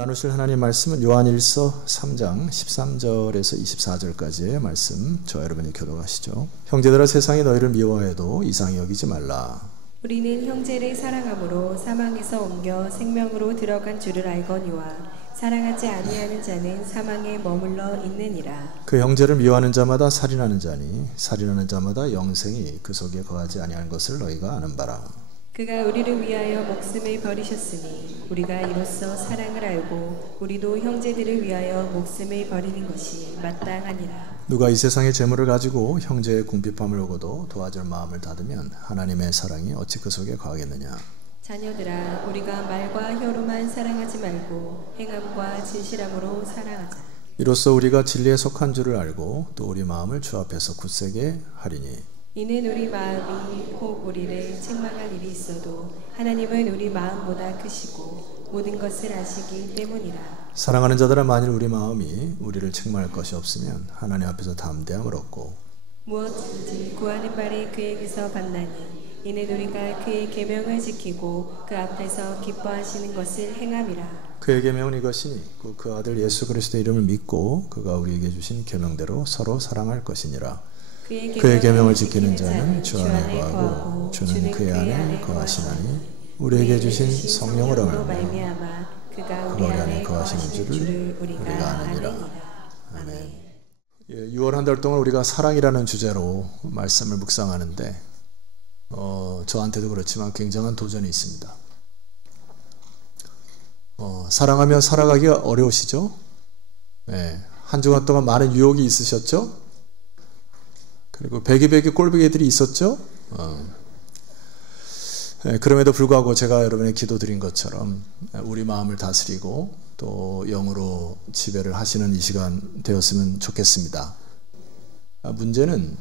나누실 하나님 말씀은 요한일서 3장 13절에서 24절까지의 말씀, 저와 여러분이 교독하시죠. 형제들아, 세상이 너희를 미워해도 이상히 여기지 말라. 우리는 형제를 사랑함으로 사망에서 옮겨 생명으로 들어간 줄을 알거니와 사랑하지 아니하는 자는 사망에 머물러 있느니라. 그 형제를 미워하는 자마다 살인하는 자니 살인하는 자마다 영생이 그 속에 거하지 아니하는 것을 너희가 아는 바라. 그가 우리를 위하여 목숨을 버리셨으니 우리가 이로써 사랑을 알고 우리도 형제들을 위하여 목숨을 버리는 것이 마땅하니라. 누가 이 세상의 재물을 가지고 형제의 궁핍함을 보고도 도와줄 마음을 닫으면 하나님의 사랑이 어찌 그 속에 거하겠느냐. 자녀들아, 우리가 말과 혀로만 사랑하지 말고 행함과 진실함으로 사랑하자. 이로써 우리가 진리에 속한 줄을 알고 또 우리 마음을 주 앞에서 굳세게 하리니, 이는 우리 마음이 혹 우리를 책망할 일이 있어도 하나님은 우리 마음보다 크시고 모든 것을 아시기 때문이라. 사랑하는 자들아, 만일 우리 마음이 우리를 책망할 것이 없으면 하나님 앞에서 담대함을 얻고 무엇든지 구하는 바를 그에게서 받나니 이는 우리가 그의 계명을 지키고 그 앞에서 기뻐하시는 것을 행함이라. 그의 계명은 이것이니 그 아들 예수 그리스도의 이름을 믿고 그가 우리에게 주신 계명대로 서로 사랑할 것이니라. 그의 계명을 지키는 자는 주 안에 거하고 주는 그의 안에 거하시나니 우리에게 주신 성령으로 말미암아 그가 우리 안에 거하시는 줄을 우리가 아느니라. 아멘. 6월 한 달 동안 우리가 사랑이라는 주제로 말씀을 묵상하는데 저한테도 그렇지만 굉장한 도전이 있습니다. 사랑하며 살아가기가 어려우시죠? 네. 한 주간 동안 많은 유혹이 있으셨죠? 그리고 베기베기 꼴보기들이 있었죠? 네, 그럼에도 불구하고 제가 여러분의 기도 드린 것처럼 우리 마음을 다스리고 또 영으로 지배를 하시는 이 시간 되었으면 좋겠습니다. 문제는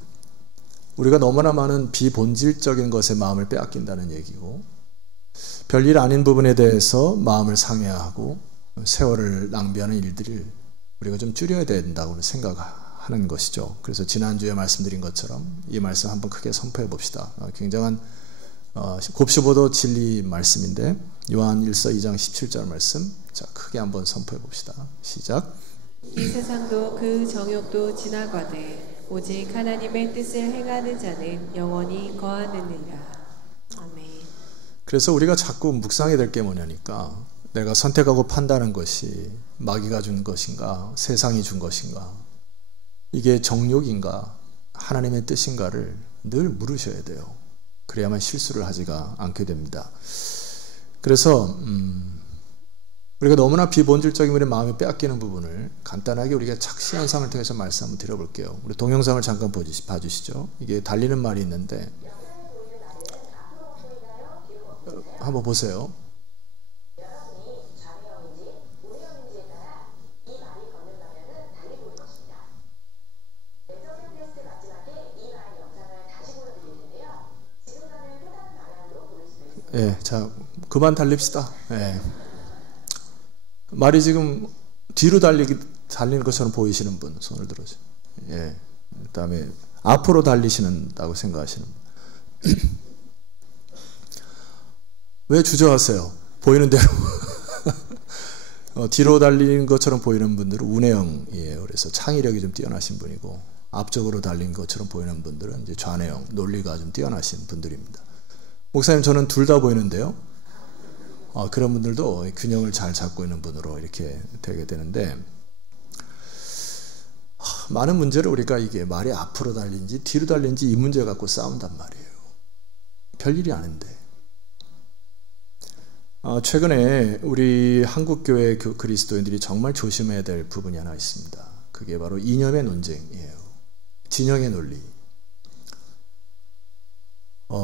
우리가 너무나 많은 비본질적인 것에 마음을 빼앗긴다는 얘기고, 별일 아닌 부분에 대해서 마음을 상해하고 세월을 낭비하는 일들을 우리가 좀 줄여야 된다고 생각하는 것이죠. 그래서 지난주에 말씀드린 것처럼 이 말씀 한번 크게 선포해 봅시다. 굉장한 곱씹어도 진리 말씀인데 요한 1서 2장 17절 말씀, 자 크게 한번 선포해 봅시다. 시작. 이 세상도 그 정욕도 지나가되 오직 하나님의 뜻을 행하는 자는 영원히 거하느니라. 아멘. 그래서 우리가 자꾸 묵상해야 될 게 뭐냐니까, 내가 선택하고 판단하는 것이 마귀가 준 것인가 세상이 준 것인가, 이게 정욕인가 하나님의 뜻인가를 늘 물으셔야 돼요. 그래야만 실수를 하지가 않게 됩니다. 그래서 우리가 너무나 비본질적인 우리 마음에 빼앗기는 부분을 간단하게 우리가 착시 현상을 통해서 말씀 한번 드려볼게요. 우리 동영상을 잠깐 봐주시죠. 이게 달리는 말이 있는데 한번 보세요. 예, 자 그만 달립시다. 예. 말이 지금 뒤로 달리는 것처럼 보이시는 분 손을 들어주세요. 예. 그다음에 앞으로 달리시는다고 생각하시는 분. 왜 주저하세요? 보이는 대로 뒤로 달리는 것처럼 보이는 분들은 운해형이에요. 그래서 창의력이 좀 뛰어나신 분이고, 앞쪽으로 달린 것처럼 보이는 분들은 이제 좌뇌형, 논리가 좀 뛰어나신 분들입니다. 목사님, 저는 둘 다 보이는데요. 그런 분들도 균형을 잘 잡고 있는 분으로 이렇게 되게 되는데, 많은 문제를 우리가 이게 말이 앞으로 달린지 뒤로 달린지 이 문제 갖고 싸운단 말이에요. 별일이 아닌데. 최근에 우리 한국교회 그리스도인들이 정말 조심해야 될 부분이 하나 있습니다. 그게 바로 이념의 논쟁이에요. 진영의 논리.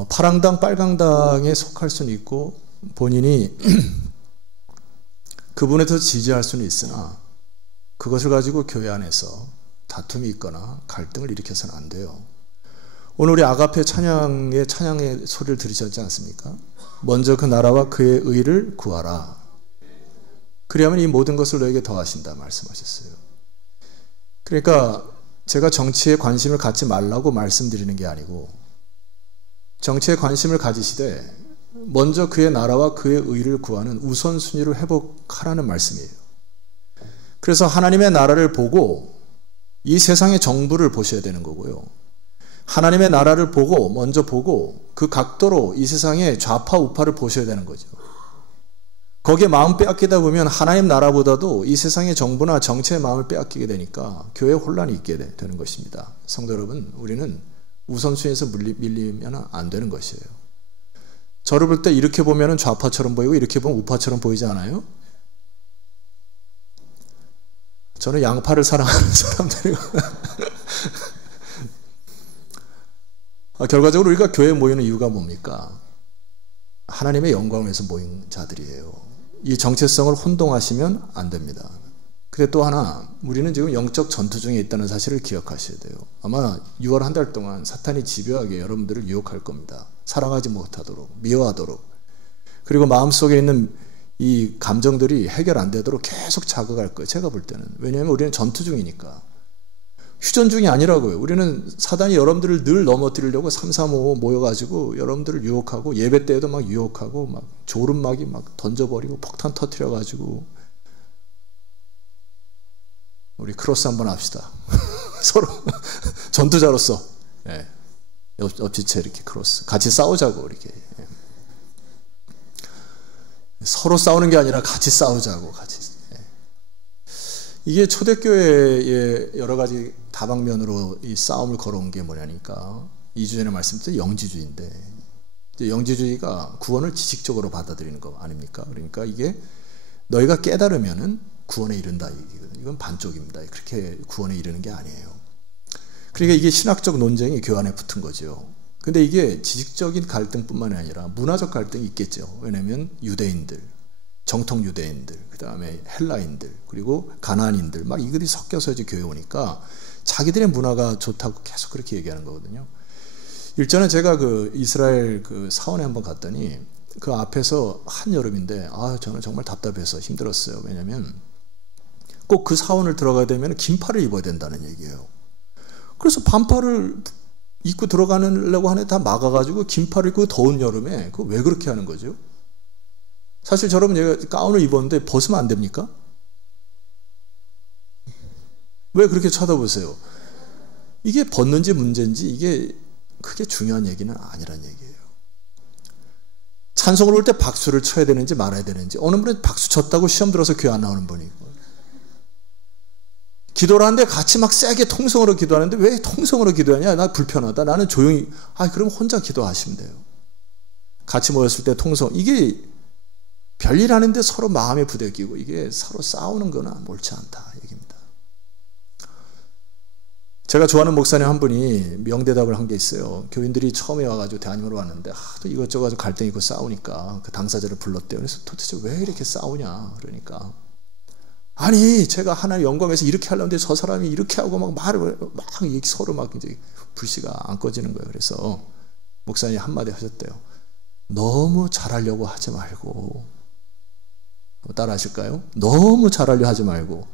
파랑당, 빨강당에 속할 수는 있고 본인이 그분에서 지지할 수는 있으나 그것을 가지고 교회 안에서 다툼이 있거나 갈등을 일으켜서는 안 돼요. 오늘 우리 아가페 찬양의 소리를 들으셨지 않습니까? 먼저 그 나라와 그의 의를 구하라. 그리하면 이 모든 것을 너에게 더하신다 말씀하셨어요. 그러니까 제가 정치에 관심을 갖지 말라고 말씀드리는 게 아니고, 정치에 관심을 가지시되 먼저 그의 나라와 그의 의를 구하는 우선순위를 회복하라는 말씀이에요. 그래서 하나님의 나라를 보고 이 세상의 정부를 보셔야 되는 거고요. 하나님의 나라를 보고 먼저 보고 그 각도로 이 세상의 좌파 우파를 보셔야 되는 거죠. 거기에 마음 빼앗기다 보면 하나님 나라보다도 이 세상의 정부나 정치의 마음을 빼앗기게 되니까 교회에 혼란이 있게 되는 것입니다. 성도 여러분, 우리는 우선순위에서 밀리면 안 되는 것이에요. 저를 볼 때 이렇게 보면 좌파처럼 보이고 이렇게 보면 우파처럼 보이지 않아요? 저는 양파를 사랑하는 사람들이고 결과적으로 우리가 교회에 모이는 이유가 뭡니까? 하나님의 영광을 위해서 모인 자들이에요. 이 정체성을 혼동하시면 안 됩니다. 근데 또 하나, 우리는 지금 영적 전투 중에 있다는 사실을 기억하셔야 돼요. 아마 6월 한 달 동안 사탄이 집요하게 여러분들을 유혹할 겁니다. 사랑하지 못하도록, 미워하도록. 그리고 마음속에 있는 이 감정들이 해결 안 되도록 계속 자극할 거예요. 제가 볼 때는. 왜냐하면 우리는 전투 중이니까. 휴전 중이 아니라고요. 우리는 사단이 여러분들을 늘 넘어뜨리려고 335 모여가지고 여러분들을 유혹하고 예배 때에도 막 유혹하고 막 조름막이 막 던져버리고 폭탄 터뜨려가지고 우리 크로스 한번 합시다. 서로 전투자로서 네. 옆지체 이렇게 크로스 같이 싸우자고 이렇게 서로 싸우는 게 아니라 같이 싸우자고 같이. 이게 초대교회의 여러 가지 다방면으로 이 싸움을 걸어온 게 뭐냐니까 2주 전에 말씀드린 영지주의인데 영지주의가 구원을 지식적으로 받아들이는 거 아닙니까? 그러니까 이게 너희가 깨달으면은 구원에 이른다 얘기거든요. 이건 반쪽입니다. 그렇게 구원에 이르는 게 아니에요. 그러니까 이게 신학적 논쟁이 교회 안에 붙은 거죠. 근데 이게 지식적인 갈등뿐만이 아니라 문화적 갈등이 있겠죠. 왜냐하면 유대인들, 정통 유대인들, 그 다음에 헬라인들, 그리고 가나안인들 막 이들이 섞여서 이제 교회 오니까 자기들의 문화가 좋다고 계속 그렇게 얘기하는 거거든요. 일전에 제가 그 이스라엘 그 사원에 한번 갔더니 그 앞에서 한여름인데 저는 정말 답답해서 힘들었어요. 왜냐하면 꼭 그 사원을 들어가야 되면 긴팔을 입어야 된다는 얘기예요. 그래서 반팔을 입고 들어가려고 하는데 다 막아가지고 긴팔을 입고 더운 여름에 그거 왜 그렇게 하는 거죠? 사실 여러분 제가 가운을 입었는데 벗으면 안 됩니까? 왜 그렇게 쳐다보세요? 이게 벗는지 문제인지 이게 크게 중요한 얘기는 아니란 얘기예요. 찬송을 볼 때 박수를 쳐야 되는지 말아야 되는지 어느 분은 박수 쳤다고 시험 들어서 교회 안 나오는 분이 있고 기도를 하는데 같이 막 세게 통성으로 기도하는데 왜 통성으로 기도하냐? 나 불편하다. 나는 조용히 그럼 혼자 기도하시면 돼요. 같이 모였을 때 통성 이게 별일 아닌데 서로 마음에 부대끼고 이게 서로 싸우는 거나 옳지 않다 얘기입니다. 제가 좋아하는 목사님 한 분이 명대답을 한 게 있어요. 교인들이 처음에 와가지고 대한민국으로 왔는데 또 이것저것 갈등 있고 싸우니까 그 당사자를 불렀대요. 그래서 도대체 왜 이렇게 싸우냐 그러니까 아니 제가 하나님 영광에서 이렇게 하려는데 저 사람이 이렇게 하고 막 말을 막 서로 막 이제 불씨가 안 꺼지는 거예요. 그래서 목사님이 한마디 하셨대요. 너무 잘하려고 하지 말고 따라 하실까요? 너무 잘하려 하지 말고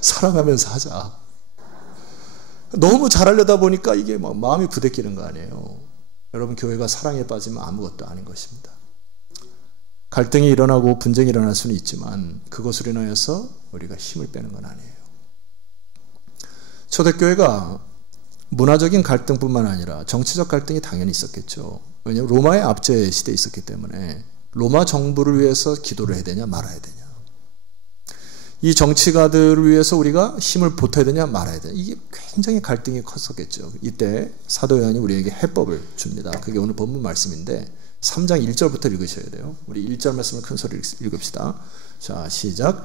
사랑하면서 하자. 너무 잘하려다 보니까 이게 막 마음이 부대끼는 거 아니에요. 여러분 교회가 사랑에 빠지면 아무것도 아닌 것입니다. 갈등이 일어나고 분쟁이 일어날 수는 있지만 그것으로 인하여서 우리가 힘을 빼는 건 아니에요. 초대교회가 문화적인 갈등뿐만 아니라 정치적 갈등이 당연히 있었겠죠. 왜냐하면 로마의 압제 시대에 있었기 때문에 로마 정부를 위해서 기도를 해야 되냐 말아야 되냐. 이 정치가들을 위해서 우리가 힘을 보태야 되냐 말아야 되냐. 이게 굉장히 갈등이 컸었겠죠. 이때 사도 요한이 우리에게 해법을 줍니다. 그게 오늘 본문 말씀인데 3장 1절부터 읽으셔야 돼요. 우리 1절 말씀을 큰 소리로 읽읍시다. 자, 시작.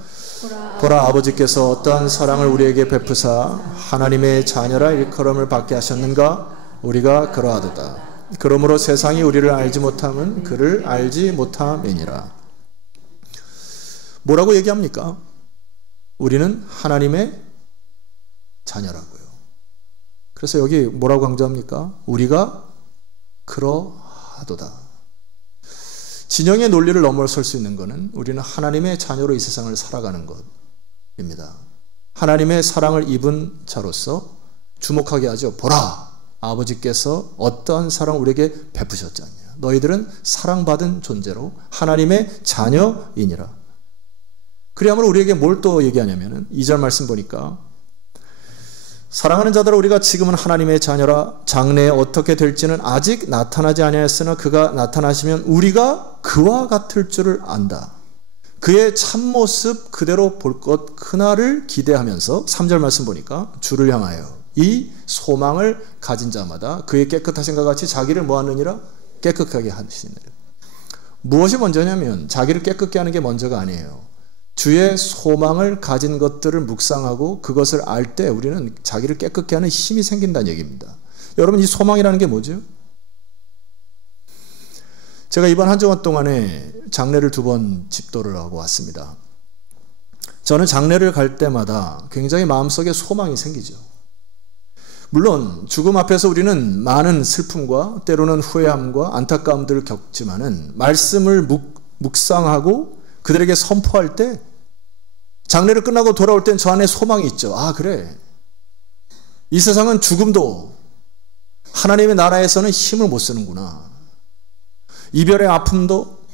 보라 아버지께서 어떠한 사랑을 우리에게 베푸사 하나님의 자녀라 일컬음을 받게 하셨는가? 우리가 그러하도다. 그러므로 세상이 우리를 알지 못함은 그를 알지 못함이니라. 뭐라고 얘기합니까? 우리는 하나님의 자녀라고요. 그래서 여기 뭐라고 강조합니까? 우리가 그러하도다. 진영의 논리를 넘어설 수 있는 것은 우리는 하나님의 자녀로 이 세상을 살아가는 것입니다. 하나님의 사랑을 입은 자로서 주목하게 하죠. 보라! 아버지께서 어떠한 사랑을 우리에게 베푸셨지 않냐. 너희들은 사랑받은 존재로 하나님의 자녀이니라. 그래야말로 우리에게 뭘 또 얘기하냐면은 2절 말씀 보니까 사랑하는 자들아 우리가 지금은 하나님의 자녀라 장래에 어떻게 될지는 아직 나타나지 아니하였으나 그가 나타나시면 우리가 그와 같을 줄을 안다. 그의 참모습 그대로 볼 것 그날을 기대하면서 3절 말씀 보니까 주를 향하여 이 소망을 가진 자마다 그의 깨끗하신과 같이 자기를 뭐하느니라? 깨끗하게 하시느니라. 무엇이 먼저냐면 자기를 깨끗게 하는 게 먼저가 아니에요. 주의 소망을 가진 것들을 묵상하고 그것을 알 때 우리는 자기를 깨끗게 하는 힘이 생긴다는 얘기입니다. 여러분 이 소망이라는 게 뭐죠? 제가 이번 한 주간 동안에 장례를 2번 집도를 하고 왔습니다. 저는 장례를 갈 때마다 굉장히 마음속에 소망이 생기죠. 물론 죽음 앞에서 우리는 많은 슬픔과 때로는 후회함과 안타까움들을 겪지만은 말씀을 묵상하고 그들에게 선포할 때 장례를 끝나고 돌아올 땐 저 안에 소망이 있죠. 아 그래 이 세상은 죽음도 하나님의 나라에서는 힘을 못 쓰는구나. 이별의 아픔도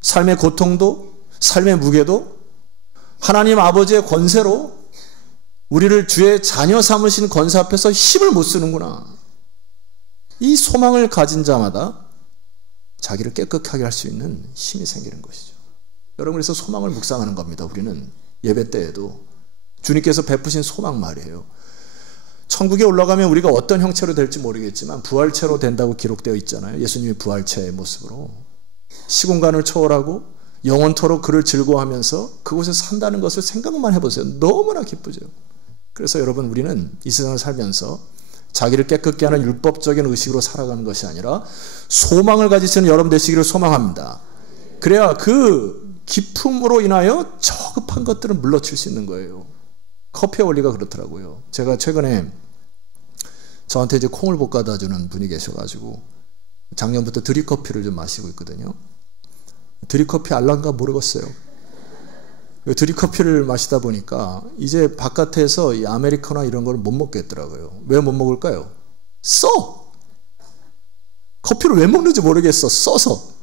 삶의 고통도 삶의 무게도 하나님 아버지의 권세로 우리를 주의 자녀 삼으신 권세 앞에서 힘을 못 쓰는구나. 이 소망을 가진 자마다 자기를 깨끗하게 할 수 있는 힘이 생기는 것이죠. 여러분 그래서 소망을 묵상하는 겁니다. 우리는 예배 때에도 주님께서 베푸신 소망 말이에요. 천국에 올라가면 우리가 어떤 형체로 될지 모르겠지만 부활체로 된다고 기록되어 있잖아요. 예수님이 부활체의 모습으로 시공간을 초월하고 영원토록 그를 즐거워하면서 그곳에 산다는 것을 생각만 해보세요. 너무나 기쁘죠. 그래서 여러분 우리는 이 세상을 살면서 자기를 깨끗게 하는 율법적인 의식으로 살아가는 것이 아니라 소망을 가지시는 여러분 되시기를 소망합니다. 그래야 그 기쁨으로 인하여 저급한 것들을 물러칠 수 있는 거예요. 커피의 원리가 그렇더라고요. 제가 최근에 저한테 이제 콩을 볶아다 주는 분이 계셔가지고 작년부터 드립커피를 좀 마시고 있거든요. 드립커피 알란가 모르겠어요. 드립커피를 마시다 보니까 이제 바깥에서 이 아메리카노 이런 걸 못 먹겠더라고요. 왜 못 먹을까요? 써! 커피를 왜 먹는지 모르겠어. 써서.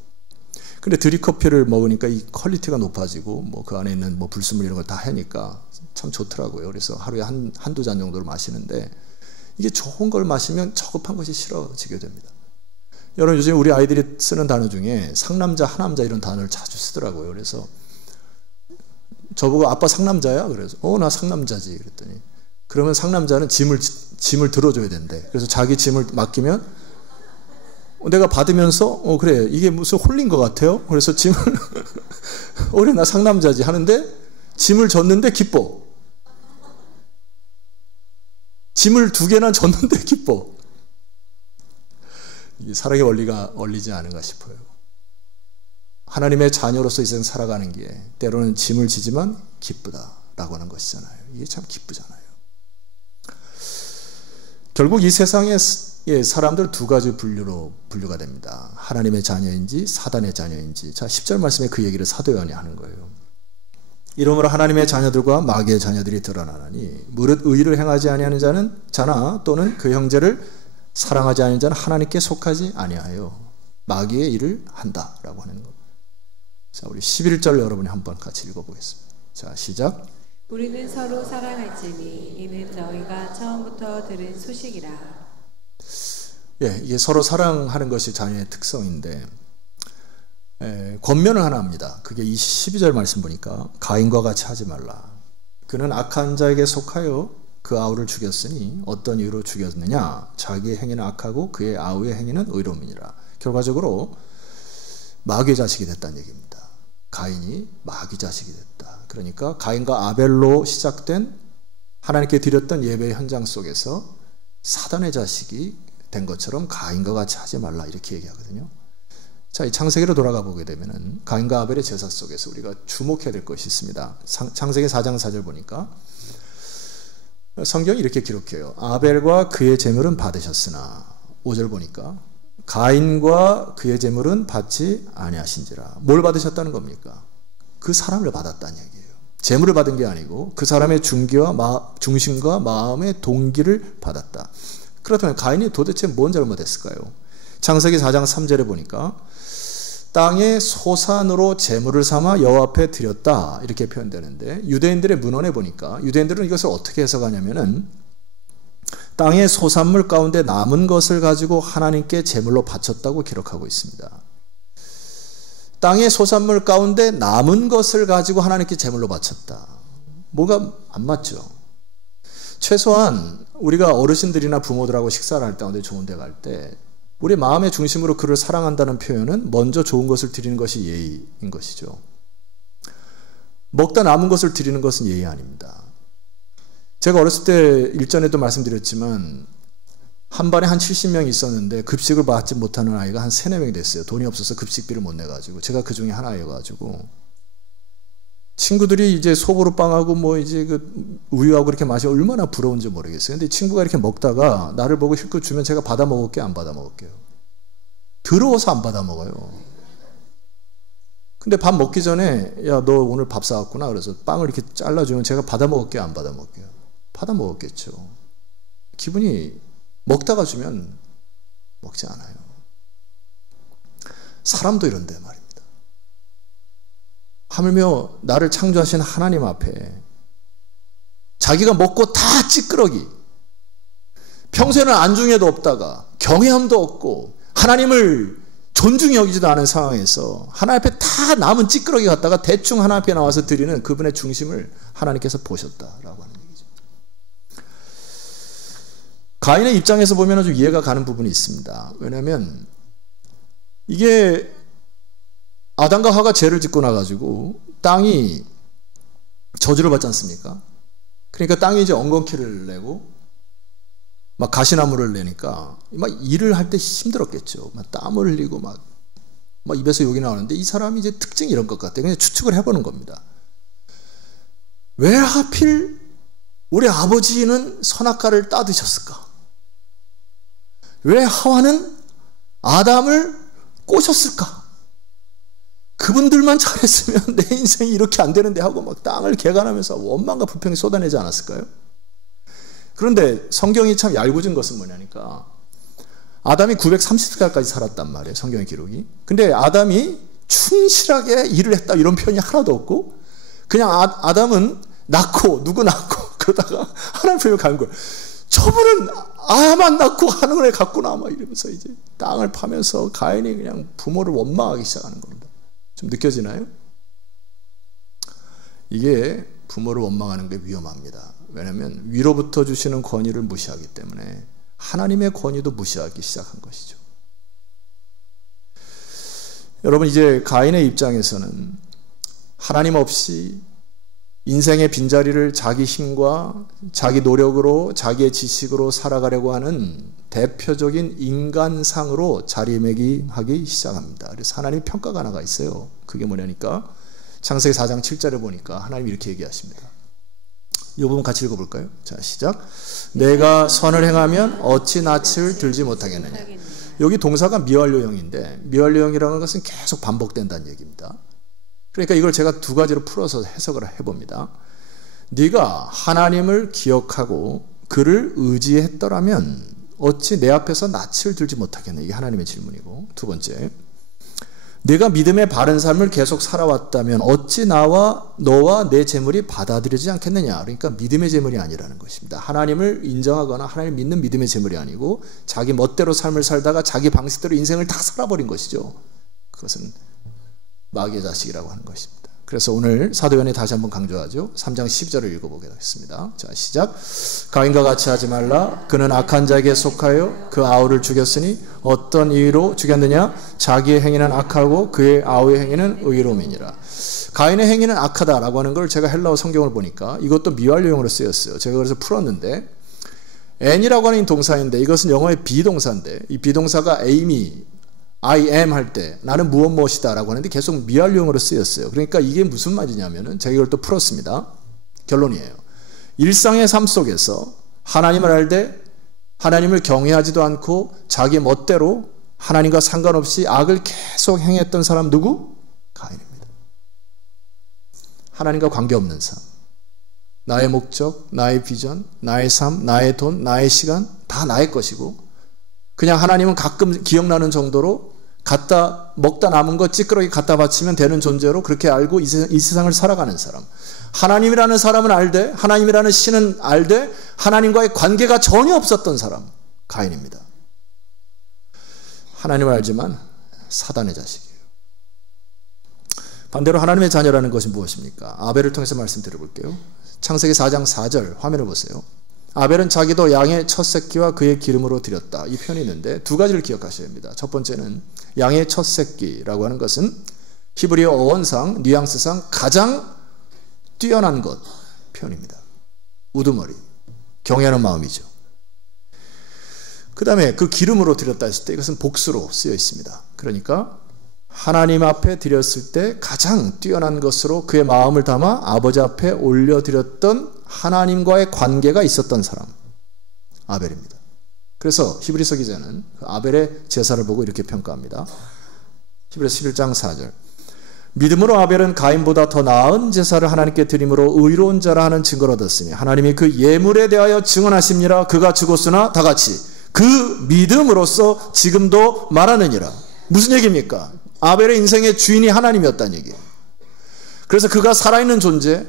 근데 드립커피를 먹으니까 이 퀄리티가 높아지고 뭐 그 안에 있는 뭐 불순물 이런 걸 다 하니까 참 좋더라고요. 그래서 하루에 한두 잔 정도를 마시는데 이게 좋은 걸 마시면 저급한 것이 싫어지게 됩니다. 여러분 요즘 우리 아이들이 쓰는 단어 중에 상남자, 하남자 이런 단어를 자주 쓰더라고요. 그래서 저보고 아빠 상남자야? 그래서 나 상남자지 그랬더니 그러면 상남자는 짐을 들어줘야 된대. 그래서 자기 짐을 맡기면 내가 받으면서 그래 이게 무슨 홀린 것 같아요. 그래서 짐을 그래 나 상남자지 하는데 짐을 졌는데 기뻐. 짐을 2개나 졌는데 기뻐. 이 사랑의 원리가 원리지 않은가 싶어요. 하나님의 자녀로서 이 세상 살아가는 게 때로는 짐을 지지만 기쁘다라고 하는 것이잖아요. 이게 참 기쁘잖아요. 결국 이 세상의 사람들 2가지 분류가 됩니다. 하나님의 자녀인지 사단의 자녀인지. 자 10절 말씀에 그 얘기를 사도 요한이 하는 거예요. 이러므로 하나님의 자녀들과 마귀의 자녀들이 드러나나니 무릇 의를 행하지 아니하는 자나 또는 그 형제를 사랑하지 않는 자는 하나님께 속하지 아니하여 마귀의 일을 한다라고 하는 것. 자 우리 11절 여러분이 한번 같이 읽어보겠습니다. 자 시작. 우리는 서로 사랑할지니 이는 너희가 처음부터 들은 소식이라. 예, 이게 서로 사랑하는 것이 자녀의 특성인데 권면을 하나 합니다. 그게 이 12절 말씀 보니까 가인과 같이 하지 말라. 그는 악한 자에게 속하여 그 아우를 죽였으니 어떤 이유로 죽였느냐? 자기의 행위는 악하고 그의 아우의 행위는 의로움이니라. 결과적으로 마귀의 자식이 됐다는 얘기입니다. 가인이 마귀 자식이 됐다. 그러니까 가인과 아벨로 시작된 하나님께 드렸던 예배의 현장 속에서 사단의 자식이 된 것처럼 가인과 같이 하지 말라 이렇게 얘기하거든요. 자, 이 창세기로 돌아가 보게 되면은 가인과 아벨의 제사 속에서 우리가 주목해야 될 것이 있습니다. 창세기 4장 4절 보니까 성경이 이렇게 기록해요. 아벨과 그의 제물은 받으셨으나 5절 보니까 가인과 그의 제물은 받지 아니하신지라. 뭘 받으셨다는 겁니까? 그 사람을 받았다는 얘기예요. 제물을 받은 게 아니고 그 사람의 중심과 마음의 동기를 받았다. 그렇다면 가인이 도대체 뭔 잘못했을까요? 창세기 4장 3절에 보니까 땅의 소산으로 제물을 삼아 여호와 앞에 드렸다 이렇게 표현되는데, 유대인들의 문헌에 보니까 유대인들은 이것을 어떻게 해석하냐면은 땅의 소산물 가운데 남은 것을 가지고 하나님께 제물로 바쳤다고 기록하고 있습니다. 땅의 소산물 가운데 남은 것을 가지고 하나님께 제물로 바쳤다. 뭐가 안 맞죠? 최소한 우리가 어르신들이나 부모들하고 식사를 할 때, 어디 좋은 데 갈 때 우리 마음의 중심으로 그를 사랑한다는 표현은 먼저 좋은 것을 드리는 것이 예의인 것이죠. 먹다 남은 것을 드리는 것은 예의 아닙니다. 제가 어렸을 때 일전에도 말씀드렸지만 한 반에 한 70명이 있었는데 급식을 받지 못하는 아이가 한 3, 4명이 됐어요. 돈이 없어서 급식비를 못 내가지고. 제가 그 중에 하나여가지고 친구들이 이제 소보루빵하고 뭐 이제 그 우유하고 이렇게 마시 얼마나 부러운지 모르겠어요. 근데 친구가 이렇게 먹다가 나를 보고 힐끗 주면 제가 받아 먹을게요, 안 받아 먹을게요? 더러워서 안 받아 먹어요. 근데 밥 먹기 전에 야, 너 오늘 밥 사왔구나. 그래서 빵을 이렇게 잘라주면 제가 받아 먹을게요, 안 받아 먹을게요? 받아 먹었겠죠. 기분이 먹다가 주면 먹지 않아요. 사람도 이런데 말입니다. 하물며 나를 창조하신 하나님 앞에 자기가 먹고 다 찌끄러기, 평소에는 안중에도 없다가 경외함도 없고 하나님을 존중히 여기지도 않은 상황에서 하나님 앞에 다 남은 찌끄러기 갖다가 대충 하나님 앞에 나와서 드리는 그분의 중심을 하나님께서 보셨다라고 하는 얘기죠. 가인의 입장에서 보면 좀 이해가 가는 부분이 있습니다. 왜냐하면 이게 아담과 하가 죄를 짓고 나가지고 땅이 저주를 받지 않습니까? 그러니까 땅이 이제 엉겅퀴를 내고 막 가시나무를 내니까 막 일을 할 때 힘들었겠죠. 막 땀을 흘리고 막 입에서 욕이 나오는데 이 사람이 이제 특징이 이런 것 같아요. 그냥 추측을 해보는 겁니다. 왜 하필 우리 아버지는 선악과를 따드셨을까? 왜 하와는 아담을 꼬셨을까? 그분들만 잘했으면 내 인생이 이렇게 안 되는데 하고 막 땅을 개간하면서 원망과 불평이 쏟아내지 않았을까요? 그런데 성경이 참 얄궂은 것은 뭐냐니까 아담이 930살까지 살았단 말이에요. 성경의 기록이. 근데 아담이 충실하게 일을 했다 이런 표현이 하나도 없고 그냥 아담은 낳고 누구 낳고 그러다가 하나님 표현을 가는 거예요. 저분은 아만 낳고 하늘에 갔구나 막 이러면서 이제 땅을 파면서 가인이 그냥 부모를 원망하기 시작하는 겁니다. 좀 느껴지나요? 이게 부모를 원망하는 게 위험합니다. 왜냐하면 위로부터 주시는 권위를 무시하기 때문에 하나님의 권위도 무시하기 시작한 것이죠. 여러분, 이제 가인의 입장에서는 하나님 없이 인생의 빈자리를 자기 힘과 자기 노력으로 자기의 지식으로 살아가려고 하는 대표적인 인간상으로 자리매김하기 시작합니다. 그래서 하나님 평가가 하나가 있어요. 그게 뭐냐니까 창세기 4장 7절에 보니까 하나님이 이렇게 얘기하십니다. 이 부분 같이 읽어볼까요? 자, 시작. 내가 선을 행하면 어찌 낯을 들지 못하겠느냐. 여기 동사가 미완료형인데 미완료형이라는 것은 계속 반복된다는 얘기입니다. 그러니까 이걸 제가 두 가지로 풀어서 해석을 해봅니다. 네가 하나님을 기억하고 그를 의지했더라면 어찌 내 앞에서 낯을 들지 못하겠느냐. 이게 하나님의 질문이고, 두 번째, 내가 믿음의 바른 삶을 계속 살아왔다면 어찌 너와 내 재물이 받아들여지지 않겠느냐. 그러니까 믿음의 재물이 아니라는 것입니다. 하나님을 인정하거나 하나님을 믿는 믿음의 재물이 아니고 자기 멋대로 삶을 살다가 자기 방식대로 인생을 다 살아버린 것이죠. 그것은 마귀의 자식이라고 하는 것입니다. 그래서 오늘 사도연이 다시 한번 강조하죠. 3장 10절을 읽어보겠습니다. 자, 시작. 가인과 같이 하지 말라. 그는 악한 자에게 속하여 그 아우를 죽였으니 어떤 이유로 죽였느냐? 자기의 행위는 악하고 그의 아우의 행위는 의로움이니라. 가인의 행위는 악하다라고 하는 걸 제가 헬라어 성경을 보니까 이것도 미완료형으로 쓰였어요. 제가 그래서 풀었는데 n이라고 하는 동사인데 이것은 영어의 비동사인데 이 비동사가 aim이 I am 할 때 나는 무엇이다 라고 하는데 계속 미완료형으로 쓰였어요. 그러니까 이게 무슨 말이냐면은 제가 이걸 또 풀었습니다. 결론이에요. 일상의 삶 속에서 하나님을 알되 하나님을 경외하지도 않고 자기 멋대로 하나님과 상관없이 악을 계속 행했던 사람 누구? 가인입니다. 하나님과 관계없는 삶. 나의 목적, 나의 비전, 나의 삶, 나의 돈, 나의 시간 다 나의 것이고 그냥 하나님은 가끔 기억나는 정도로 갖다 먹다 남은 거 찌끄러기 갖다 바치면 되는 존재로 그렇게 알고 이 세상을 살아가는 사람. 하나님이라는 사람은 알되, 하나님이라는 신은 알되 하나님과의 관계가 전혀 없었던 사람, 가인입니다. 하나님을 알지만 사단의 자식이에요. 반대로 하나님의 자녀라는 것이 무엇입니까? 아벨을 통해서 말씀드려볼게요. 창세기 4장 4절 화면을 보세요. 아벨은 자기도 양의 첫 새끼와 그의 기름으로 드렸다. 이 표현이 있는데 두 가지를 기억하셔야 합니다. 첫 번째는 양의 첫 새끼라고 하는 것은 히브리어 어원상, 뉘앙스상 가장 뛰어난 것 표현입니다. 우두머리, 경외하는 마음이죠. 그 다음에 그 기름으로 드렸다 했을 때 이것은 복수로 쓰여 있습니다. 그러니까 하나님 앞에 드렸을 때 가장 뛰어난 것으로 그의 마음을 담아 아버지 앞에 올려드렸던 하나님과의 관계가 있었던 사람, 아벨입니다. 그래서 히브리서 기자는 아벨의 제사를 보고 이렇게 평가합니다. 히브리서 11장 4절. 믿음으로 아벨은 가인보다 더 나은 제사를 하나님께 드림으로 의로운 자라 하는 증거를 얻었으니 하나님이 그 예물에 대하여 증언하심니라. 그가 죽었으나 다같이 그 믿음으로써 지금도 말하느니라. 무슨 얘기입니까? 아벨의 인생의 주인이 하나님이었다는 얘기예요. 그래서 그가 살아있는 존재,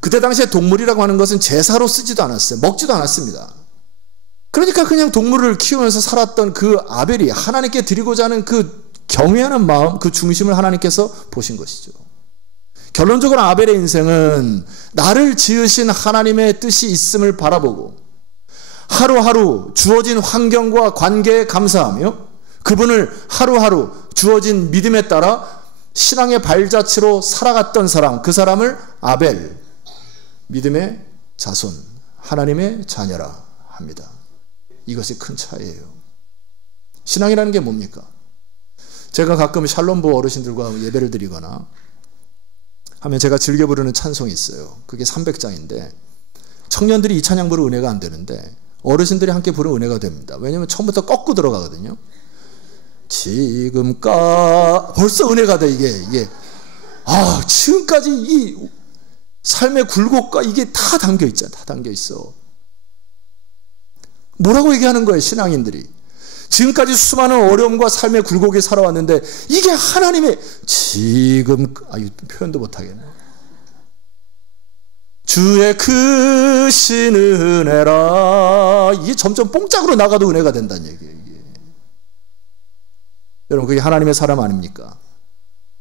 그때 당시에 동물이라고 하는 것은 제사로 쓰지도 않았어요. 먹지도 않았습니다. 그러니까 그냥 동물을 키우면서 살았던 그 아벨이 하나님께 드리고자 하는 그 경외하는 마음, 그 중심을 하나님께서 보신 것이죠. 결론적으로 아벨의 인생은 나를 지으신 하나님의 뜻이 있음을 바라보고 하루하루 주어진 환경과 관계에 감사하며 그분을 하루하루 주어진 믿음에 따라 신앙의 발자취로 살아갔던 사람, 그 사람을 아벨, 믿음의 자손, 하나님의 자녀라 합니다. 이것이 큰 차이예요. 신앙이라는 게 뭡니까? 제가 가끔 샬롬부 어르신들과 예배를 드리거나 하면 제가 즐겨 부르는 찬송이 있어요. 그게 300장인데 청년들이 이 찬양 부르면 은혜가 안 되는데 어르신들이 함께 부르면 은혜가 됩니다. 왜냐하면 처음부터 꺾고 들어가거든요. 지금까지 벌써 은혜가 돼. 이게 지금까지 이 삶의 굴곡과 이게 다 담겨 있잖아. 다 담겨 있어. 뭐라고 얘기하는 거예요, 신앙인들이? 지금까지 수많은 어려움과 삶의 굴곡에 살아왔는데 이게 하나님의 표현도 못하겠네. 주의 크신 은혜라. 이게 점점 뽕짝으로 나가도 은혜가 된다는 얘기예요. 이게. 여러분, 그게 하나님의 사람 아닙니까?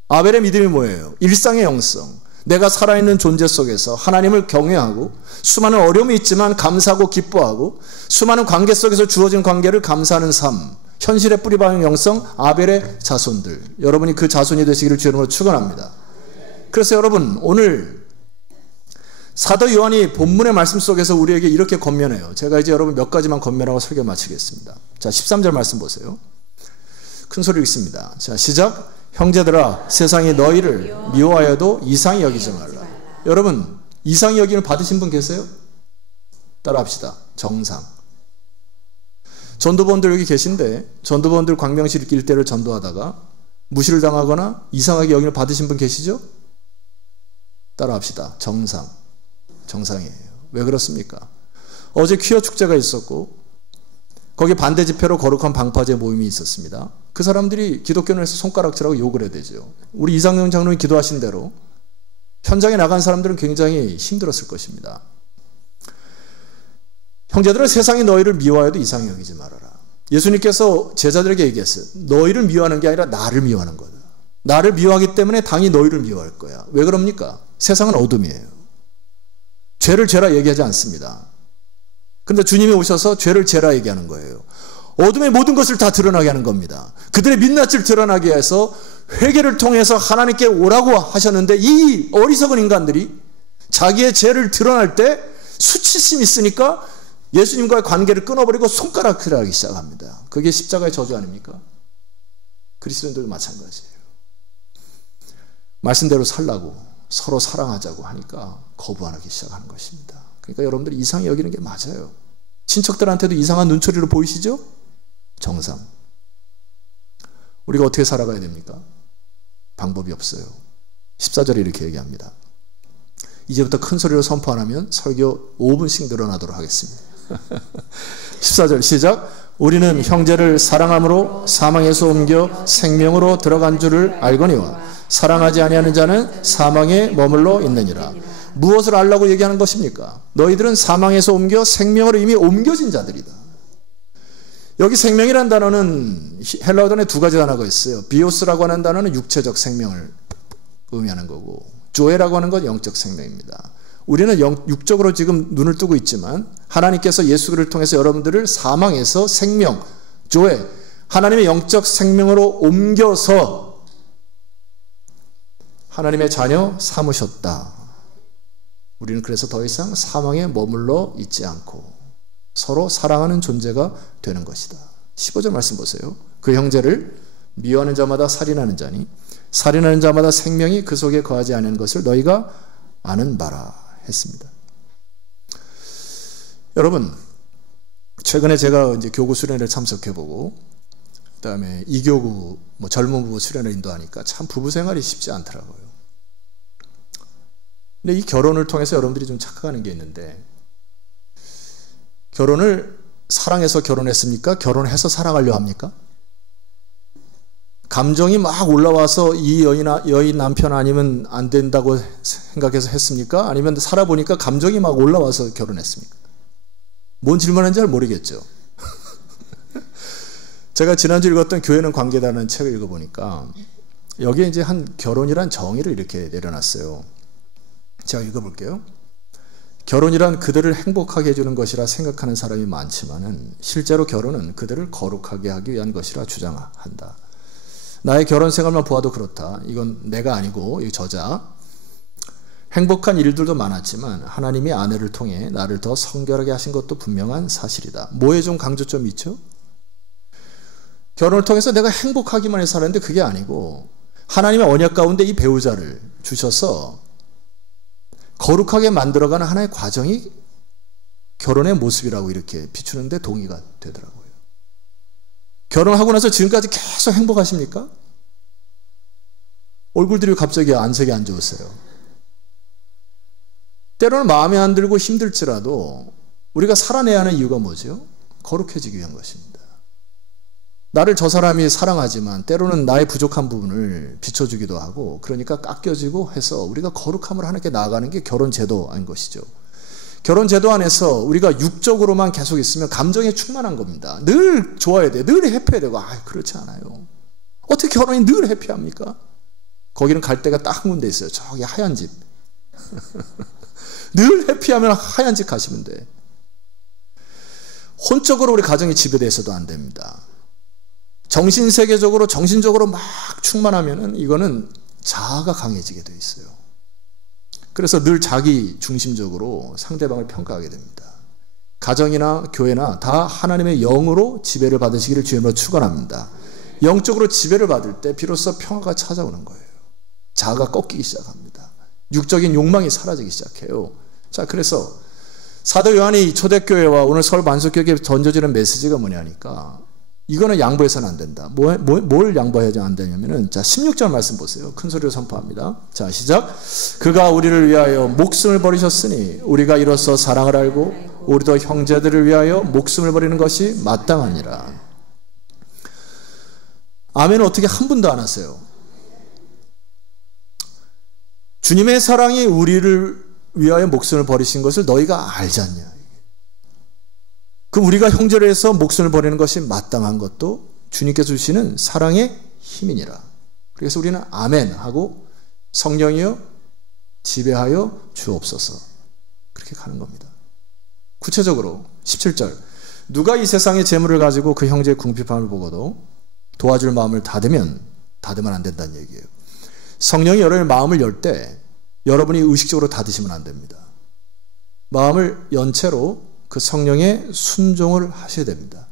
아벨의 믿음이 뭐예요? 일상의 영성. 내가 살아있는 존재 속에서 하나님을 경외하고 수많은 어려움이 있지만 감사하고 기뻐하고 수많은 관계 속에서 주어진 관계를 감사하는 삶, 현실의 뿌리박은 영성, 아벨의 자손들, 여러분이 그 자손이 되시기를 주의 이름으로 축원합니다. 그래서 여러분, 오늘 사도 요한이 본문의 말씀 속에서 우리에게 이렇게 권면해요. 제가 이제 여러분 몇 가지만 권면하고 설교 마치겠습니다. 자, 13절 말씀 보세요. 큰 소리로 읽습니다. 자, 시작. 형제들아, 세상이 너희를 미워하여도 이상히 여기지 말라. 여러분, 이상히 여기는 받으신 분 계세요? 따라합시다. 정상. 전도본들 여기 계신데 전도본들 광명실 일대를 전도하다가 무시를 당하거나 이상하게 여기는 받으신 분 계시죠? 따라합시다. 정상. 정상이에요. 왜 그렇습니까? 어제 퀴어 축제가 있었고 거기 반대 집회로 거룩한 방파제 모임이 있었습니다. 그 사람들이 기독교는 해서 손가락질하고 욕을 해야 되죠. 우리 이상영 장로님 기도하신 대로 현장에 나간 사람들은 굉장히 힘들었을 것입니다. 형제들은 세상이 너희를 미워해도 이상히 여기지 말아라. 예수님께서 제자들에게 얘기했어요. 너희를 미워하는 게 아니라 나를 미워하는 거다. 나를 미워하기 때문에 당연히 너희를 미워할 거야. 왜 그럽니까? 세상은 어둠이에요. 죄를 죄라 얘기하지 않습니다. 그런데 주님이 오셔서 죄를 죄라 얘기하는 거예요. 어둠의 모든 것을 다 드러나게 하는 겁니다. 그들의 민낯을 드러나게 해서 회개를 통해서 하나님께 오라고 하셨는데 이 어리석은 인간들이 자기의 죄를 드러날 때 수치심이 있으니까 예수님과의 관계를 끊어버리고 손가락질을 하기 시작합니다. 그게 십자가의 저주 아닙니까? 그리스도인들도 마찬가지예요. 말씀대로 살라고 서로 사랑하자고 하니까 거부하기 시작하는 것입니다. 그러니까 여러분들이 이상히 여기는 게 맞아요. 친척들한테도 이상한 눈초리로 보이시죠? 정상. 우리가 어떻게 살아가야 됩니까? 방법이 없어요. 14절에 이렇게 얘기합니다. 이제부터 큰 소리로 선포 안 하면 설교 5분씩 늘어나도록 하겠습니다. 14절 시작. 우리는 형제를 사랑함으로 사망에서 옮겨 생명으로 들어간 줄을 알거니와 사랑하지 아니하는 자는 사망에 머물러 있느니라. 무엇을 알라고 얘기하는 것입니까? 너희들은 사망에서 옮겨 생명으로 이미 옮겨진 자들이다. 여기 생명이라는 단어는 헬라어 단어에 두 가지 단어가 있어요. 비오스라고 하는 단어는 육체적 생명을 의미하는 거고, 조에라고 하는 건 영적 생명입니다. 우리는 육적으로 지금 눈을 뜨고 있지만 하나님께서 예수 그리스도를 통해서 여러분들을 사망에서 생명, 조에, 하나님의 영적 생명으로 옮겨서 하나님의 자녀 삼으셨다. 우리는 그래서 더 이상 사망에 머물러 있지 않고 서로 사랑하는 존재가 되는 것이다. 15절 말씀 보세요. 그 형제를 미워하는 자마다 살인하는 자니 살인하는 자마다 생명이 그 속에 거하지 않은 것을 너희가 아는 바라 했습니다. 여러분, 최근에 제가 이제 교구 수련회를 참석해보고 그다음에 이교구 젊은 부부 수련회 인도하니까 참 부부 생활이 쉽지 않더라고요. 근데 이 결혼을 통해서 여러분들이 좀 착각하는 게 있는데, 결혼을 사랑해서 결혼했습니까? 결혼해서 사랑하려 합니까? 감정이 막 올라와서 이 여인 남편 아니면 안 된다고 생각해서 했습니까? 아니면 살아보니까 감정이 막 올라와서 결혼했습니까? 뭔 질문하는지 잘 모르겠죠. 제가 지난주 읽었던 교회는 관계다라는 책을 읽어보니까 여기에 이제 한 결혼이란 정의를 이렇게 내려놨어요. 제가 읽어볼게요. 결혼이란 그들을 행복하게 해주는 것이라 생각하는 사람이 많지만은 실제로 결혼은 그들을 거룩하게 하기 위한 것이라 주장한다. 나의 결혼 생활만 보아도 그렇다. 이건 내가 아니고 이 저자. 행복한 일들도 많았지만 하나님이 아내를 통해 나를 더 성결하게 하신 것도 분명한 사실이다. 뭐에 좀 강조점이 있죠? 결혼을 통해서 내가 행복하기만 해서 살았는데 그게 아니고 하나님의 언약 가운데 이 배우자를 주셔서 거룩하게 만들어가는 하나의 과정이 결혼의 모습이라고 이렇게 비추는데 동의가 되더라고요. 결혼하고 나서 지금까지 계속 행복하십니까? 얼굴들이 갑자기 안색이 안 좋으세요. 때로는 마음에 안 들고 힘들지라도 우리가 살아내야 하는 이유가 뭐죠? 거룩해지기 위한 것입니다. 나를 저 사람이 사랑하지만 때로는 나의 부족한 부분을 비춰주기도 하고, 그러니까 깎여지고 해서 우리가 거룩함을 하나님께 나아가는 게 결혼 제도인 것이죠. 결혼 제도 안에서 우리가 육적으로만 계속 있으면 감정에 충만한 겁니다. 늘 좋아야 돼, 늘 해피해야 되고. 그렇지 않아요. 어떻게 결혼이 늘 해피합니까? 거기는 갈 데가 딱 한 군데 있어요. 저기 하얀 집. 늘 해피하면 하얀 집 가시면 돼. 혼적으로 우리 가정이 지배돼서도 안 됩니다. 정신세계적으로 정신적으로 막 충만하면은 이거는 자아가 강해지게 돼 있어요. 그래서 늘 자기 중심적으로 상대방을 평가하게 됩니다. 가정이나 교회나 다 하나님의 영으로 지배를 받으시기를 주님으로 축원합니다. 영적으로 지배를 받을 때 비로소 평화가 찾아오는 거예요. 자아가 꺾이기 시작합니다. 육적인 욕망이 사라지기 시작해요. 자, 그래서 사도 요한이 초대교회와 오늘 서울 만석교회에 던져지는 메시지가 뭐냐니까, 이거는 양보해서는 안 된다. 뭘 양보해야지 안 되냐면은, 자, 16절 말씀 보세요. 큰 소리로 선포합니다. 자, 시작. 그가 우리를 위하여 목숨을 버리셨으니 우리가 이로써 사랑을 알고 우리도 형제들을 위하여 목숨을 버리는 것이 마땅하니라. 아멘은 어떻게 한 분도 안 하세요? 주님의 사랑이 우리를 위하여 목숨을 버리신 것을 너희가 알지 않냐. 그럼 우리가 형제를 해서 목숨을 버리는 것이 마땅한 것도 주님께서 주시는 사랑의 힘이니라. 그래서 우리는 아멘 하고 성령이여 지배하여 주옵소서, 그렇게 가는 겁니다. 구체적으로 17절, 누가 이 세상의 재물을 가지고 그 형제의 궁핍함을 보고도 도와줄 마음을 닫으면 안 된다는 얘기예요. 성령이 여러분의 마음을 열 때 여러분이 의식적으로 닫으시면 안 됩니다. 마음을 연 채로 그 성령의 순종을 하셔야 됩니다.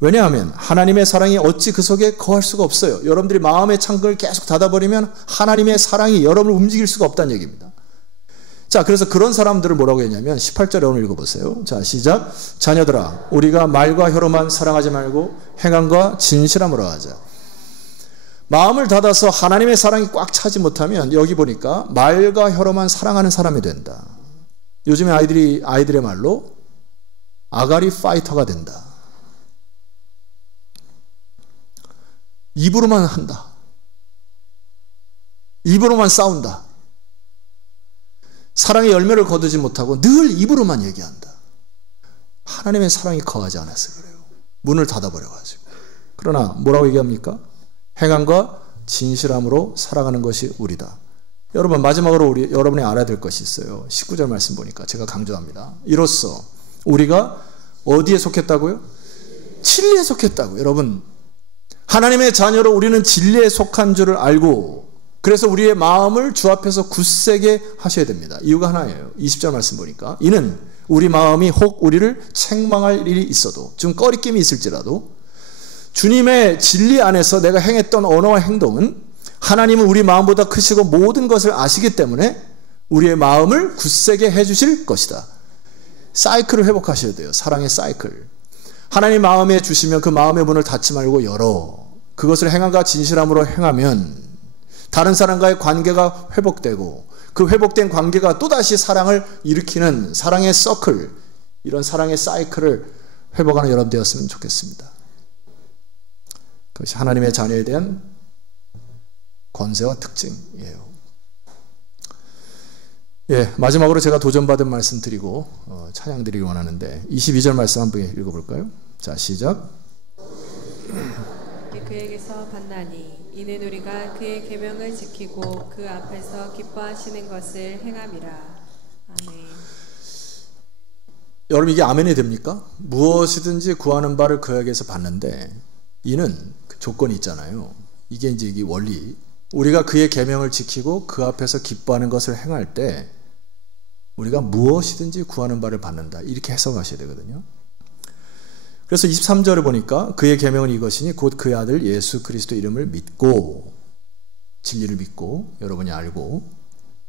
왜냐하면 하나님의 사랑이 어찌 그 속에 거할 수가 없어요. 여러분들이 마음의 창문을 계속 닫아버리면 하나님의 사랑이 여러분을 움직일 수가 없다는 얘기입니다. 자, 그래서 그런 사람들을 뭐라고 했냐면 18절에 오늘 읽어보세요. 자, 시작. 자녀들아, 우리가 말과 혀로만 사랑하지 말고 행함과 진실함으로 하자. 마음을 닫아서 하나님의 사랑이 꽉 차지 못하면 여기 보니까 말과 혀로만 사랑하는 사람이 된다. 요즘에 아이들의 말로 아가리 파이터가 된다. 입으로만 한다. 입으로만 싸운다. 사랑의 열매를 거두지 못하고 늘 입으로만 얘기한다. 하나님의 사랑이 거하지 않아서 그래요. 문을 닫아버려가지고. 그러나 뭐라고 얘기합니까? 행함과 진실함으로 살아가는 것이 우리다. 여러분, 마지막으로 여러분이 알아야 될 것이 있어요. 19절 말씀 보니까 제가 강조합니다. 이로써 우리가 어디에 속했다고요? 진리에 속했다고. 여러분, 하나님의 자녀로 우리는 진리에 속한 줄을 알고, 그래서 우리의 마음을 주 앞에서 굳세게 하셔야 됩니다. 이유가 하나예요. 20절 말씀 보니까 이는 우리 마음이 혹 우리를 책망할 일이 있어도, 좀 꺼리낌이 있을지라도 주님의 진리 안에서 내가 행했던 언어와 행동은 하나님은 우리 마음보다 크시고 모든 것을 아시기 때문에 우리의 마음을 굳세게 해주실 것이다. 사이클을 회복하셔야 돼요. 사랑의 사이클. 하나님 마음에 주시면 그 마음의 문을 닫지 말고 열어. 그것을 행함과 진실함으로 행하면 다른 사람과의 관계가 회복되고, 그 회복된 관계가 또다시 사랑을 일으키는 사랑의 서클, 이런 사랑의 사이클을 회복하는 여러분 되었으면 좋겠습니다. 그것이 하나님의 자녀에 대한 권세와 특징이에요. 예, 마지막으로 제가 도전받은 말씀 드리고 찬양 드리기 원하는데 22절 말씀 한번 읽어볼까요? 자, 시작. 그에게서 받나니 이는 우리가 그의 계명을 지키고 그 앞에서 기뻐하시는 것을 행함이라. 아멘. 여러분, 이게 아멘이 됩니까? 무엇이든지 구하는 바를 그에게서 받는데, 이는 그 조건이 있잖아요. 이게 이제 이 원리. 우리가 그의 계명을 지키고 그 앞에서 기뻐하는 것을 행할 때 우리가 무엇이든지 구하는 바를 받는다. 이렇게 해석하셔야 되거든요. 그래서 23절을 보니까 그의 계명은 이것이니 곧 그의 아들 예수 그리스도 이름을 믿고, 진리를 믿고 여러분이 알고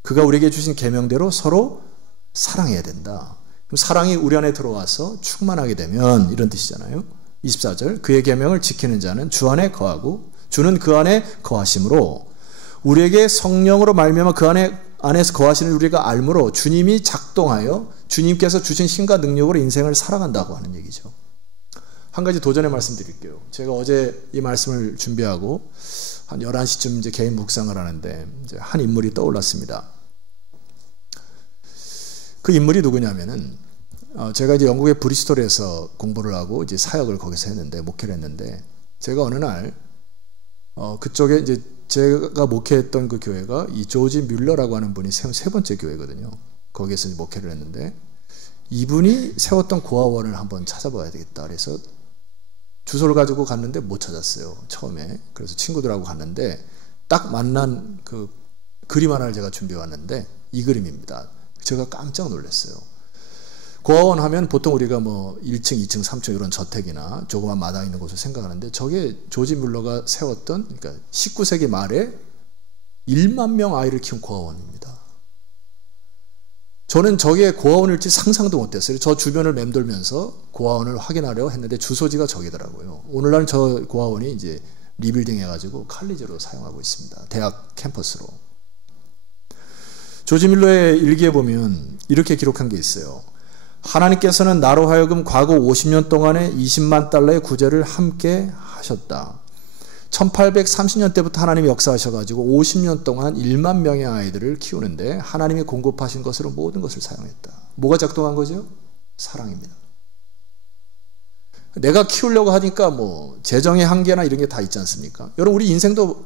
그가 우리에게 주신 계명대로 서로 사랑해야 된다. 그럼 사랑이 우리 안에 들어와서 충만하게 되면 이런 뜻이잖아요. 24절 그의 계명을 지키는 자는 주 안에 거하고 주는 그 안에 거하심으로 우리에게 성령으로 말미암아 그 안에서 거하시는 우리가 알므로 주님이 작동하여 주님께서 주신 힘과 능력으로 인생을 살아간다고 하는 얘기죠. 한 가지 도전의 말씀 드릴게요. 제가 어제 이 말씀을 준비하고 한 11시쯤 이제 개인 묵상을 하는데 이제 한 인물이 떠올랐습니다. 그 인물이 누구냐면은 제가 이제 영국의 브리스톨에서 공부를 하고 이제 사역을 거기서 했는데, 목회를 했는데, 제가 어느 날 그쪽에 이제 제가 목회했던 그 교회가 이 조지 뮬러라고 하는 분이 세운 세 번째 교회거든요. 거기에서 목회를 했는데 이분이 세웠던 고아원을 한번 찾아봐야 되겠다. 그래서 주소를 가지고 갔는데 못 찾았어요, 처음에. 그래서 친구들하고 갔는데 딱 만난 그 그림 하나를 제가 준비해 왔는데 이 그림입니다. 제가 깜짝 놀랐어요. 고아원 하면 보통 우리가 뭐 1층, 2층, 3층 이런 저택이나 조그만 마당 있는 곳을 생각하는데 저게 조지 뮬러가 세웠던, 그러니까 19세기 말에 1만 명 아이를 키운 고아원입니다. 저는 저게 고아원일지 상상도 못했어요. 저 주변을 맴돌면서 고아원을 확인하려 했는데 주소지가 저기더라고요. 오늘날 저 고아원이 이제 리빌딩 해가지고 칼리지로 사용하고 있습니다. 대학 캠퍼스로. 조지 뮬러의 일기에 보면 이렇게 기록한 게 있어요. 하나님께서는 나로 하여금 과거 50년 동안에 20만 달러의 구제를 함께 하셨다. 1830년 때부터 하나님이 역사하셔가지고 50년 동안 1만 명의 아이들을 키우는데 하나님이 공급하신 것으로 모든 것을 사용했다. 뭐가 작동한 거죠? 사랑입니다. 내가 키우려고 하니까 뭐 재정의 한계나 이런 게 다 있지 않습니까? 여러분, 우리 인생도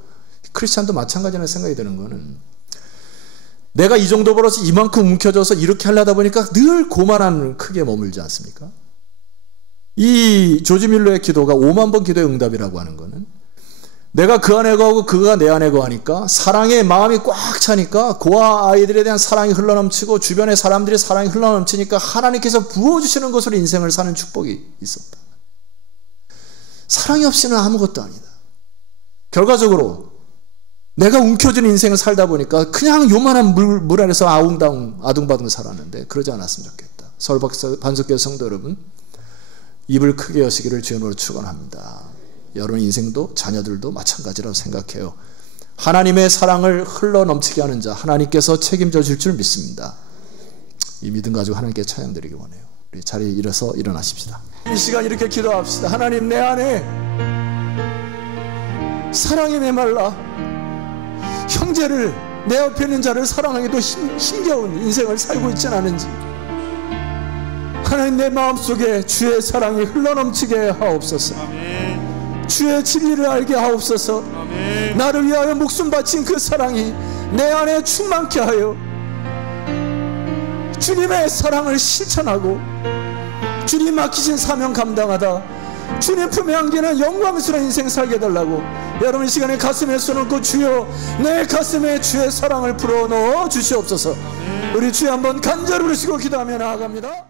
크리스찬도 마찬가지라는 생각이 드는 거는, 내가 이 정도 벌어서 이만큼 움켜져서 이렇게 하려다 보니까 늘 고만한 크게 머물지 않습니까? 이 조지 뮬러의 기도가 5만 번 기도의 응답이라고 하는 거는, 내가 그 안에 거하고 그가 내 안에 거하니까 사랑의 마음이 꽉 차니까 고아 아이들에 대한 사랑이 흘러넘치고 주변의 사람들의 사랑이 흘러넘치니까 하나님께서 부어주시는 것으로 인생을 사는 축복이 있었다. 사랑이 없이는 아무것도 아니다. 결과적으로 내가 움켜진 인생을 살다 보니까 그냥 요만한 물 안에서 아둥바둥 살았는데 그러지 않았으면 좋겠다. 서울 반석교회 성도 여러분, 입을 크게 여시기를 주님으로 축원합니다. 여러분 인생도 자녀들도 마찬가지라고 생각해요. 하나님의 사랑을 흘러넘치게 하는 자 하나님께서 책임져 줄 줄 믿습니다. 이 믿음 가지고 하나님께 찬양 드리기 원해요. 우리 자리에 일어서 일어나십시다. 이 시간 이렇게 기도합시다. 하나님, 내 안에 사랑에 메말라 형제를, 내 옆에 있는 자를 사랑하기도 힘겨운 인생을 살고 있지는 않은지 하나님, 내 마음속에 주의 사랑이 흘러넘치게 하옵소서. 아멘. 주의 진리를 알게 하옵소서. 아멘. 나를 위하여 목숨 바친 그 사랑이 내 안에 충만케 하여 주님의 사랑을 실천하고 주님 맡기신 사명 감당하다 주님 품에 안기는 영광스러운 인생 살게 해달라고 여러분 이 시간에 가슴에 손을 얹고 주여, 내 가슴에 주의 사랑을 불어넣어 주시옵소서. 우리 주여 한번 간절히 부르시고 기도하며 나아갑니다.